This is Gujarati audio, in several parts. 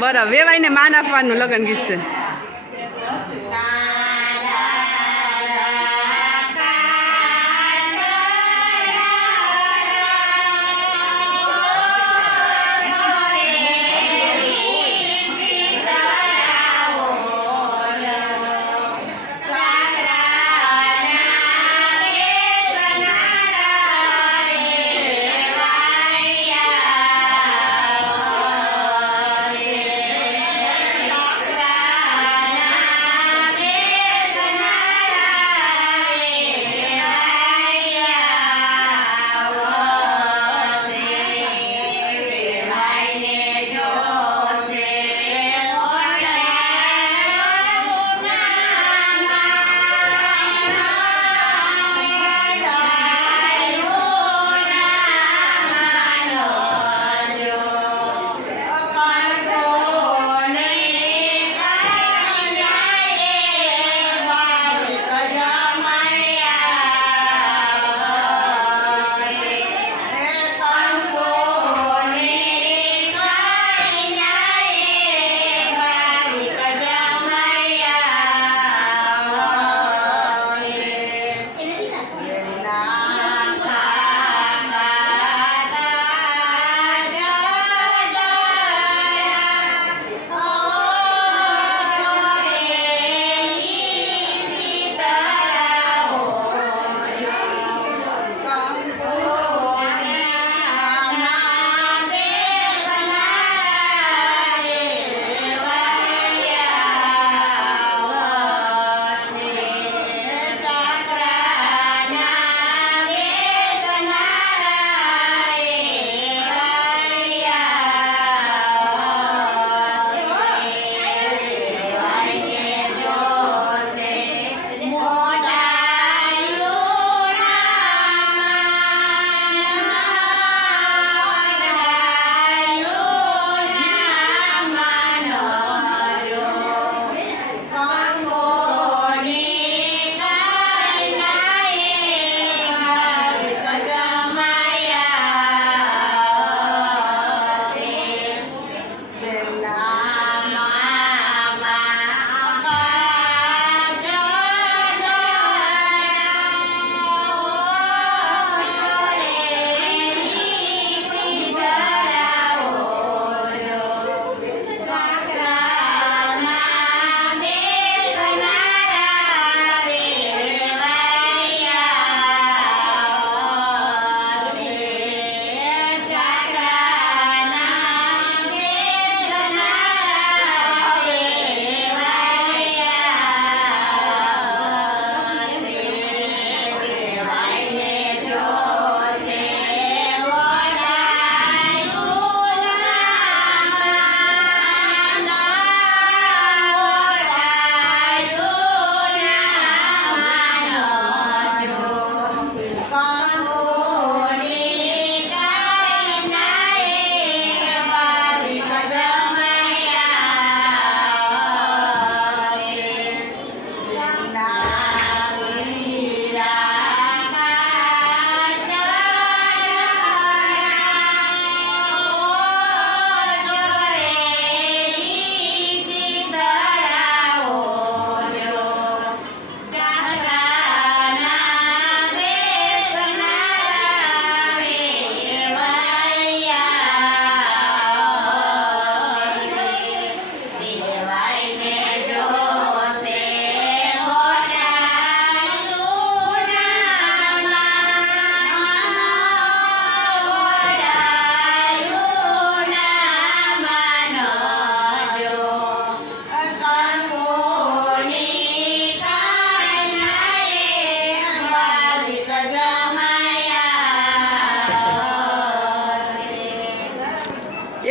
બરાબર વેવાઈને માન આપવાનું લગ્ન ગીત છે.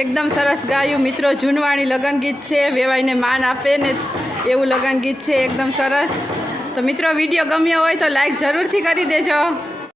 એકદમ સરસ ગાયું. મિત્રો, જૂનવાણી લગ્ન ગીત છે, વેવાઈને માન આપે ને એવું લગ્ન ગીત છે, એકદમ સરસ. તો મિત્રો, વીડિયો ગમ્યો હોય તો લાઈક જરૂરથી કરી દેજો.